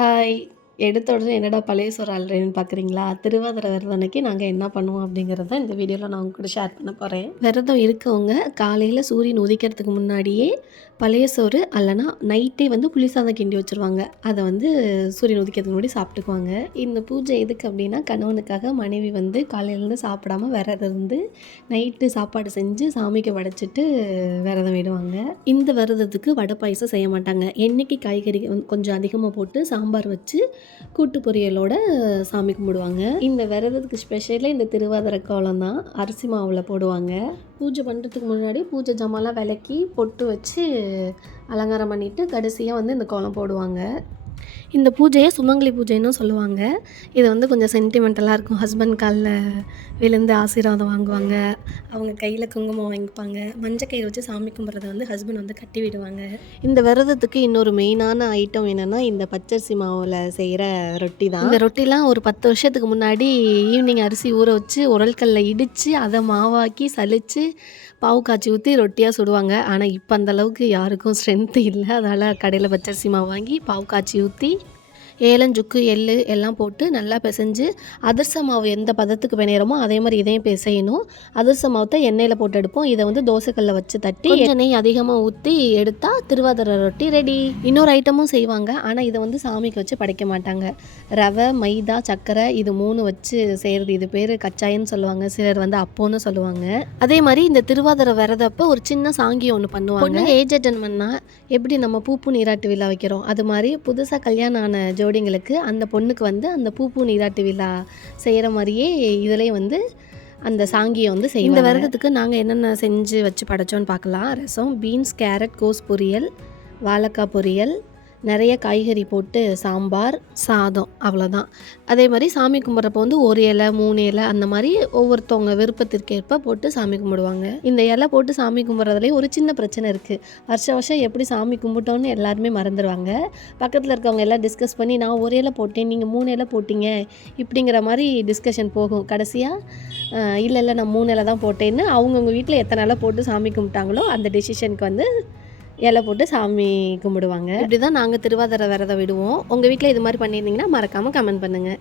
Hi! எடுத்த உடனே என்னடா பழைய சோறு அள்ளுறேன்னு பார்க்குறீங்களா? திருவாதிரை விரதம் அன்னைக்கு நாங்க என்ன பண்ணுவோம் அப்படிங்கிறத இந்த வீடியோல நான் உங்க கூட ஷேர் பண்ண போறேன். விரதம் இருக்கவங்க காலையில சூரியன் உதிக்கிறதுக்கு முன்னாடியே பழைய சோறு அல்லனா நைட்டே வந்து புளி சாதம் கிண்டி வச்சுருவாங்க. அத வந்து சூரியன் உதிக்கிறதுக்கு முன்னாடி சாப்பிட்டுக்குவாங்க. இந்த பூஜை எதுக்கு அப்படின்னா, கணவனுக்காக மனைவி வந்து காலையிலேருந்து சாப்பிடாம விரதம் இருந்து நைட்டு சாப்பாடு செஞ்சு சாமிக்கு படைச்சிட்டு விரதம் விடுவாங்க. இந்த விரதத்துக்கு வடை பாயாசம் செய்ய மாட்டாங்க. என்னைக்கு காய்கறி கொஞ்சம் அதிகமாக போட்டு சாம்பார் வச்சு கூட்டு பொரியலோட சாமி கும்பிடுவாங்க. இந்த விரதத்துக்கு ஸ்பெஷலே இந்த திருவாதிரை கோலம் தான். அரிசி மாவில் போடுவாங்க. பூஜை பண்ணுறதுக்கு முன்னாடி பூஜை ஜாமான்லாம் விளக்கி பொட்டு வச்சு அலங்காரம் பண்ணிவிட்டு கடைசியாக வந்து இந்த கோலம் போடுவாங்க. இந்த பூஜையை சுமங்கலி பூஜைன்னு சொல்லுவாங்க. இது வந்து கொஞ்சம் சென்டிமெண்டலாக இருக்கும். ஹஸ்பண்ட் காலில் விழுந்து ஆசீர்வாதம் வாங்குவாங்க. அவங்க கையில் குங்குமம் வாங்கிப்பாங்க. மஞ்சள் கயிறு வச்சு சாமி கும்பிட்றத வந்து ஹஸ்பண்ட் வந்து கட்டி விடுவாங்க. இந்த விரதத்துக்கு இன்னொரு மெயினான ஐட்டம் என்னென்னா, இந்த பச்சரிசி மாவில் செய்கிற ரொட்டி தான். இந்த ரொட்டிலாம் ஒரு 10 வருஷத்துக்கு முன்னாடி ஈவினிங் அரிசி ஊற வச்சு உரல்கல்ல இடித்து அதை மாவாக்கி சலித்து பாவு காய்ச்சி ஊற்றி ரொட்டியாக சுடுவாங்க. ஆனால் இப்போ அந்தளவுக்கு யாருக்கும் ஸ்ட்ரென்த்து இல்லை. அதனால் கடையில் பச்சரிசி மாவு வாங்கி பாவு காய்ச்சி ஊற்றி ஏலம் சுக்கு எள்ளு எல்லாம் போட்டு நல்லா பிசைஞ்சு அதிரச மாவு எந்த பதத்துக்கு பிணையிறோமோ அதே மாதிரி இதையும் பிசையணும். அதிரச மாவத்தை எண்ணெயில் போட்டு எடுப்போம். இதை வந்து தோசைக்கல்ல வச்சு தட்டி எண்ணெய் அதிகமாக ஊற்றி எடுத்தால் திருவாதிரை ரொட்டி ரெடி. இன்னொரு ஐட்டமும் செய்வாங்க. ஆனால் இதை வந்து சாமிக்கு வச்சு படைக்க மாட்டாங்க. ரவை, மைதா, சர்க்கரை இது 3 வச்சு செய்கிறது. இது பேர் கச்சாயன்னு சொல்லுவாங்க. சிலர் வந்து அப்போன்னு சொல்லுவாங்க. அதே மாதிரி இந்த திருவாதிரை விரதப்போ ஒரு சின்ன சாங்கியம் ஒன்று பண்ணுவாங்க. ஏஜ் அட்டன் பண்ணால் எப்படி நம்ம பூ நீராட்டு விழா வைக்கிறோம், அது மாதிரி புதுசாக கல்யாணம் ஆன ஜோடிங்களுக்கு அந்த பொண்ணுக்கு வந்து அந்த பூ நீராட்டு விழா செய்கிற மாதிரியே இதுலேயும் வந்து அந்த சாங்கியை வந்து செய்வோம். இந்த விரதத்துக்கு நாங்கள் என்னென்ன செஞ்சு வச்சு படைச்சோன்னு பார்க்கலாம். ரசம், பீன்ஸ், கேரட், கோஸ் பொரியல், வாழைக்காய் பொரியல், நிறைய காய்கறி போட்டு சாம்பார், சாதம், அவ்வளோதான். அதே மாதிரி சாமி கும்பிட்றப்போ வந்து 1 இலை 3 இலை அந்த மாதிரி ஒவ்வொருத்தவங்க விருப்பத்திற்கேற்ப போட்டு சாமி கும்பிடுவாங்க. இந்த இலை போட்டு சாமி கும்பிட்றதுலேயே ஒரு சின்ன பிரச்சனை இருக்குது. வருஷம் எப்படி சாமி கும்பிட்டோன்னு எல்லாருமே மறந்துடுவாங்க. பக்கத்தில் இருக்கவங்க எல்லாம் டிஸ்கஸ் பண்ணி நான் 1 இலை போட்டேன், நீங்கள் 3 இலை போட்டிங்க இப்படிங்கிற மாதிரி டிஸ்கஷன் போகும். கடைசியாக இல்லை நான் 3 இலை தான் போட்டேன்னு அவங்கவுங்க வீட்டில் எத்தனை இலை போட்டு சாமி கும்பிட்டாங்களோ அந்த டெசிஷனுக்கு வந்து இலை போட்டு சாமி கும்பிடுவாங்க. இப்படி தான் நாங்கள் திருவாதிரை விரதம் விடுவோம். உங்கள் வீட்டில் இது மாதிரி பண்ணியிருந்தீங்கன்னா மறக்காமல் கமெண்ட் பண்ணுங்கள்.